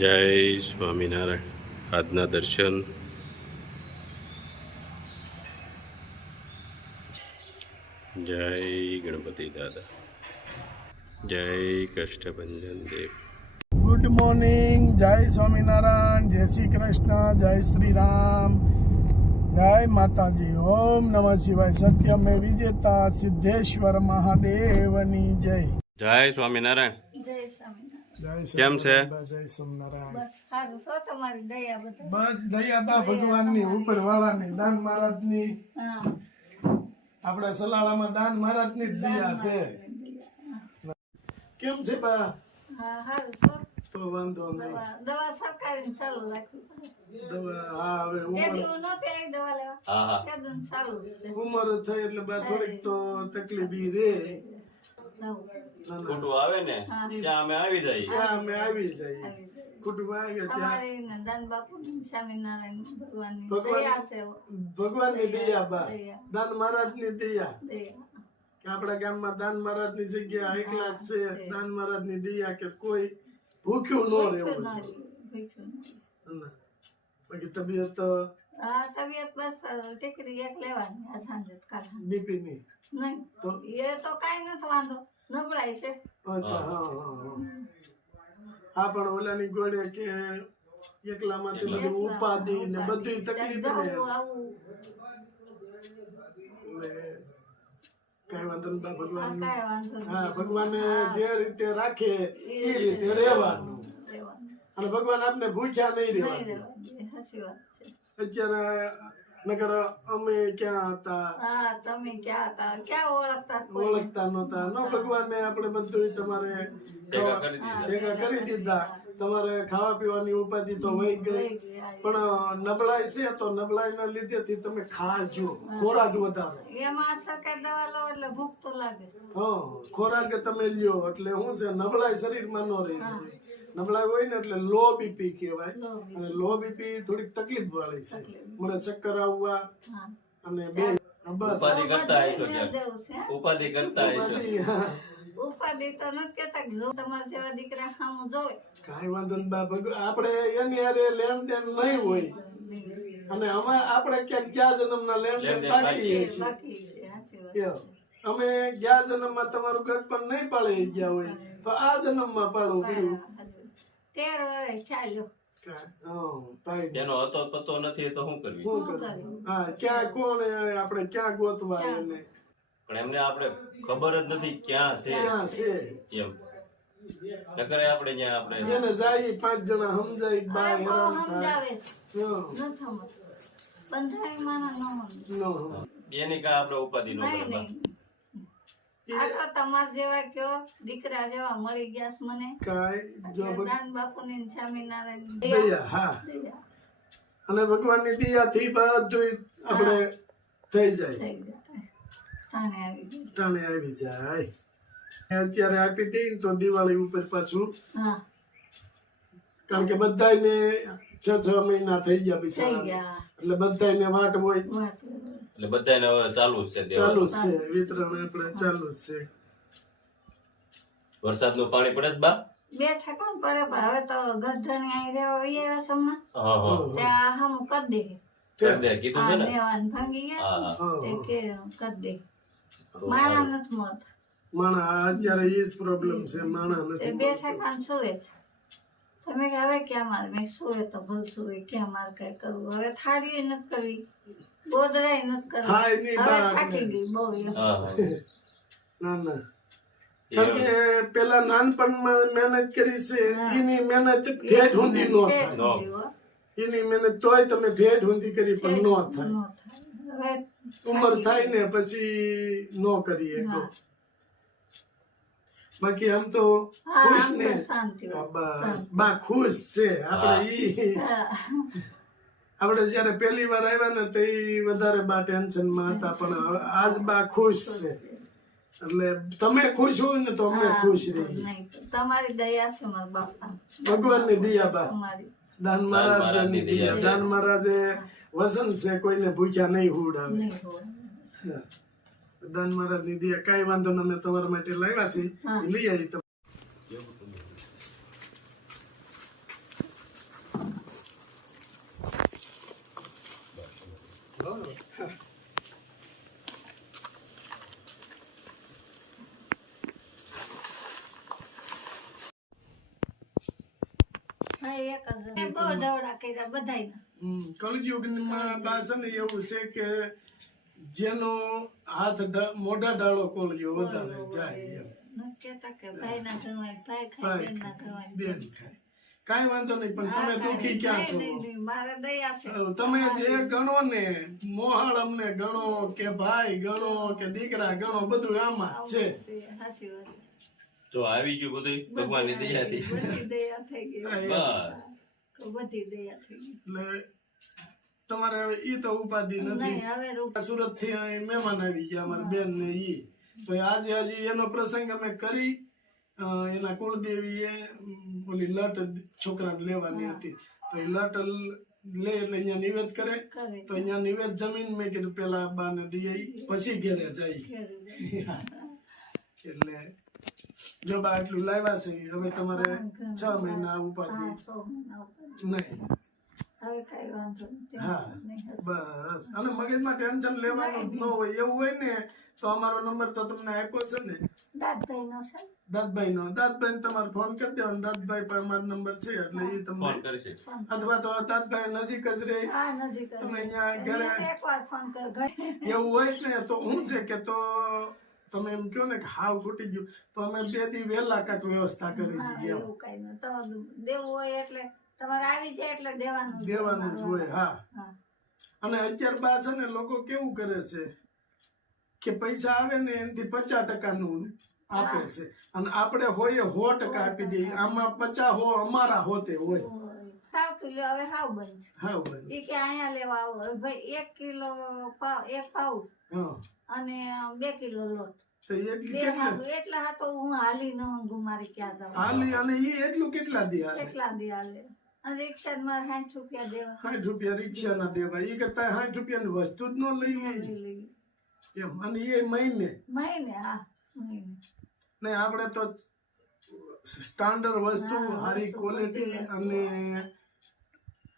જય સ્વામિનારાયણ. આજના દર્શન. જય ગણપતિ દાદા. જય કષ્ટભંજન દેવ. Good morning. જય સ્વામિનારાયણ. જય શ્રી કૃષ્ણ. જય શ્રી રામ. જય માતાજી. ઓમ નમઃ શિવાય. સત્યમે વિજેતા સિદ્ધેશ્વર મહાદેવની જય. જય સ્વામિનારાયણ. જય સ્વામિનારાયણ. કેમ છે? જય સ્વામિનારાયણ. બસ સારું છો તમારી દયા બધા. બસ દયા બા ભગવાનની, ઉપર વાળાની, દાન મહારાજની. હા આપણા સલાળામાં દાન મહારાજની જ દયા છે. કેમ છે બા? હા સારું છો. તો વાંધો નહીં. દવા સરકારી ચાલુ રાખવી પડે. દવા હા હવે તે ઉંમર દી હું નહોતી આવી દવા લેવા. હા હા. તે દી ચાલુ છે. ઉંમર થઈ એટલે બા થોડીક તો તકલીફ ઈ રે. નવું. ના, ના. ખોટું આવે ને ત્યાં અમે આવી જઈએ. ત્યાં અમે આવી જઈએ. આવી જાય. કુટુંબ આવે ત્યાં અમારી ને દાન બાપુની સ્વામિનારાયણ ભગવાનની ભગવાન- દયા છે. ભગવાનની દયા બા, દયા. દાન મહારાજની દયા દયા. કે આપણા ગામમાં દાન મહારાજની જગ્યા એકલા જ છે. દાન મહારાજની દયા કે કોઈ ભૂખ્યું ન રહેવું ના છે. ભૂખ્યું ના. ના. બાકી તબિયત હા તબિયત બસ ટીકડી એક લેવાની આ સાંજે કાલ સાંજે. બીપી ની નહીં તો એ તો કાંઈ નથી વાંધો નબળાઈ છે. અચ્છા હા હા હા પણ ઓલાની ગોળે કે એકલામાંથી બધું ઉપાધિ ને બધી તકલીફ ને જવું આવું કઈ વાંધો નહીં બા, ભગવાન કાંઈ વાંધો નહીં. હા ભગવાને જે રીતે રાખે એ રીતે રહેવાનું. રહેવાનું. અને ભગવાન આપને ભૂખ્યા નહીં નહીં રહેવાનું. રહેવાનું. સાચી વાત છે. અત્યારે નગર અમે ક્યાં હતા, હા તમે ક્યાં હતા ક્યાં ઓળખતા જ કોઈ ઓળખતા નહોતા. ન ભગવાને આપણે બધું તમારે ભેગા કરી દીધા. તમારે ખાવા પીવાની ઉપાધિ તો વહી ગઈ, પણ નબળાઈ છે તો નબળાઈના લીધેથી તમે ખાજો, ખોરાક વધારો. એમાં સરકાર દવા લો એટલે ભૂખ તો લાગે. હા ખોરાક તમે લ્યો એટલે શું છે, નબળાઈ શરીરમાં ન રહી છે. નબળાઈ હોય ને એટલે લો બીપી કહેવાય. અને લો બીપી થોડીક તકલીફ વાળી છે. મને ચક્કર આવવા હા અને બે બસ ઉપાધિ કરતા બધું હશો દેવું છે. ઉપાધિ કરતા હશો. બધી, હા. ઉપાધિ તો નથી કેતા કે જો તમારા જેવા દીકરા સામું જોવે કાંઈ વાંધો નહીં બા, આપણે એની હારે લેણ દેણ નહીં હોય. અને અમે આપણે ક્યાંક ગયા જન્મના લેણ દેણ બાકી છે. બાકી છે. સાચી વાત. એમ. અમે ગયા જન્મમાં તમારું ગઢપણ નહીં પાળી ગયા હોય તો આ જન્મમાં પાડવું પડ્યું. 13 વર્ષ ચાલ્યો. હા, પાડી. એનો હતો પતો નથી તો શું કરવી? શું કરવું? હા ક્યાં કોણ આપણે ક્યાં ગોતવા એને પણ એમને આપણે ખબર જ નથી ક્યાં છે ક્યાં છે એમ. નકરે આપણે ત્યાં આપણે એને જાય 5 જણા સમજાય બા અરે બહુ હેરાન સમજાવે છે. થાય. ન થમત. બંધાણી માના ન સમજે. હા. એની કા આપણે ઉપાધિ નો નહીં કરે. નહીં આ તો તમારા જેવા કયો દીકરા જેવા મળી ગયા છે મને. કાંઈ જો દાન બાપુની સ્વામિનારાયણ દયા, હા. દયા અને ભગવાનની દયાથી બધું આપણે થઈ જાય, થઈ જાય. તાણે આવી ગઈ. ટાણે આવી જાય. અત્યારે આપી દઈ ને તો દિવાળી ઉપર પાછું, હા કારણ કે બધાને 6 મહિના થઈ ગયા થઈ બિચારા, ગયા. એટલે બધાને વાટ હોય. વાત. એટલે બધાને હવે ચાલુ જ છે ચાલુ દેવાનું. જ છે વિતરણ, આપણે ચાલુ જ છે. વરસાદનું પાણી પડે જ બા? બે ઠેકાણ પડે પણ હવે તો ગરધણી અહીં રહેવા વહી આવ્યા છે હમણાં. હા હા. ત્યાં હમ કરી દે. કરી દે કીધું છે આ ને. દેવાન ભાંગી ગયા હા છે. તે કે કરી દે. માણા નથી મળતા. માણા અત્યારે એ જ પ્રોબ્લેમ છે, માણા તે નથી. બે ઠેકાણ સુવે છે. તમે કે હવે ક્યાં મારે મેં સુવે તો ભલ સુવે, ક્યાં મારે કઈ કરવું. હવે થાળી નથી કરવી, ગોદરાય નથી કરવી. થાય નહીં હવે બા. થાકી ગઈ બહુ એમ. હા હા. ના ના, કારણ કે પેલા નાનપણમાં મહેનત કરી છે એની મહેનત ઠેઠ ઊંધી ન થાય. ઠેઠ ઊંધી હો. એની મહેનત તોય તમે ઠેઠ ઊંધી કરી પણ ન થાય. ન થાય. હવે ઉંમર થાય ને પછી ન કરીએ તો. હા. બાકી આમ તો હા, ખુશ આમ ને. તો શાંતિ હોય. બસ બા ખુશ છે. આપણે ઈ હા. આપણે જયારે પહેલી વાર આવ્યા ને તો ઈ વધારે બા ટેન્શન માં હતા, પણ હવે આજ બા ખુશ છે. એટલે તમે ખુશ હોય ને તો અમને ખુશ રહી. નહીં તો તમારી દયા છે મારા બાપા. ભગવાનની દયા બા, તમારી દાન મહારાજની દયા. દાન મહારાજે વસન છે કોઈને ભૂખ્યા નહીં હુવડાવે. નહીં હોય. હા. દાન મહારાજની દયા. કાંઈ વાંધો નહીં, અમે તમારા માટે લાવ્યા છીએ, લઈ આવી. હા એક જ બહુ દવડા કર્યા બધાયના. કળયુગમાં બા છે ને એવું છે કે જેનો હાથ મોઢા ડાળો કોળિયો વધારે જાય એમ. નથી કહેતા કે ભાઈના ઘરમાં ભાઈ ખાય, બેનના ઘરમાં બેન ખાય. કાંઈ વાંધો નહીં, પણ તમે દુઃખી ક્યાં છો? નહીં, મારે દયા છે. તમે જે ગણો ને, મોહાળ અમને ગણો કે ભાઈ ગણો કે દીકરા ગણો, બધું આમાં જ છે. સાચી વાત છે. તો આવી ગયું બધું ભગવાનની દયાથી. બધી દયા થઈ ગઈ. બસ બધી દયા થઈ ગઈ. એટલે તમારે હવે ઈ તો ઉપાધિ નથી. નહીં, હવે સુરત થી અહીં મહેમાન આવી ગયા અમારી બેન ને ઈ, તો આજે હજી એનો પ્રસંગ અમે કરી. એના કુળદેવી એ ઓલી લટ છોકરાને લેવાની હતી, તો એ લટ લે એટલે અહીંયા નિવેદ કરે. કરે. તો અહીંયા નિવેદ જમીન મેં કીધું પેલા બા ને દઈએ પછી ઘેરે જાય. એટલે જો બા એટલું લાવ્યા છે, હવે તમારે 6 મહિના ઉપાધિ હા, 100 મહિના ઉપર. નહીં. હવે કઈ વાંધો નથી. હા નહીં, બસ. અને મગજમાં ટેન્શન લેવાનું જ ન હોય. એવું હોય ને તો અમારો નંબર તો તમને આપ્યો છે ને, દાદભાઈનો છે. દાદભાઈ નો. દાદભાઈ તમારે ફોન કરી દેવાનો. દાદભાઈ પર અમારો નંબર છે, એટલે એ તમને ફોન કરશે. અથવા તો દાદભાઈ નજીક જ રહે, હા, નજીક જ. તમે અહીંયા ઘરે એકવાર ફોન કર ઘરે. એવું હોય ને તો હું છે કે તો તમે એમ કહો ને કે હાવ ખૂટી ગયું તો અમે 2 દી વહેલા કાંઈક વ્યવસ્થા કરી હા, દઈએ. એવું કઈ નહીં. તો દેવું હોય એટલે તમારે આવી જાય એટલે દેવાનું જ. દેવાનું જ હોય. હા. હા. અને અત્યાર બાદ છે ને લોકો કેવું કરે છે કે પૈસા આવે ને એનાથી 50% નું આપે છે, અને આપણે હોય 100% આપી દઈએ. આમાં 50 હો અમારા હોતે હોય. સાવ કિલો હવે હાવ બંધ. હા ભાઈ. એ કે અહીંયા લેવા આવો. હવે ભાઈ 1 કિલો એક પાઉચ હા અને 2 કિલો લોટ. તો એટલી બે કેટલા હાટુ એટલે હાટુ હું હાલી ન ઊંઘું. મારે ક્યાં જવાનું? હાલી, અને ઈ એટલું કેટલા દી હાલે? કેટલા દી હાલે? અને રિક્ષા મારે 60 રૂપિયા દેવા. 60 રૂપિયા રિક્ષા ના દેવાય. ઈ કરતા 60 રૂપિયાની વસ્તુ જ ન લઈ લે લઈ. એમ. અને એ મહિને મહિને. હા, મહિને. ને આપણે તો સ્ટાન્ડર્ડ વસ્તુ, સારી ક્વોલિટી અને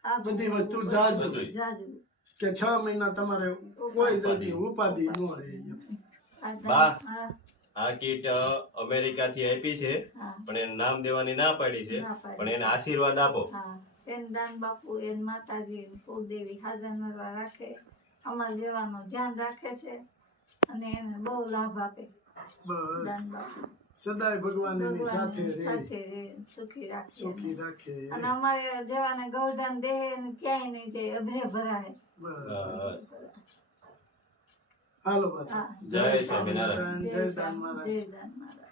આ બધી વસ્તુ જાજુ બધુંય. જાજુ. કે 6 મહિના તમારે કોઈ જાતની ઉપાધિ ન રહે એમ. બા. હા, આ કીટ અમેરિકાથી આપી છે, હા, પણ એને નામ દેવાની ના પાડી છે, ના પાડી. પણ એને આશીર્વાદ આપો. હા. એન દાન બાપુ, એન માતાજી, એન કુળદેવી હાજર નરવા રાખે, અમારા જેવાનું ધ્યાન રાખે છે અને એને બહુ લાભ આપે. બસ દાન બાપુ સદાય ભગવાન એની સાથે ભગવાન રહે, સાથે રહે, સુખી રાખે. સુખી રાખે. અને અમારે જેવાને ગૌદાન દે ને ક્યાંય નહીં જાય, અભરે ભરાય. બસ. બસ. હાલો બાપુ. હા. જય સ્વામિનારાયણ. જય દાન મહારાજ. જય દાન મહારાજ.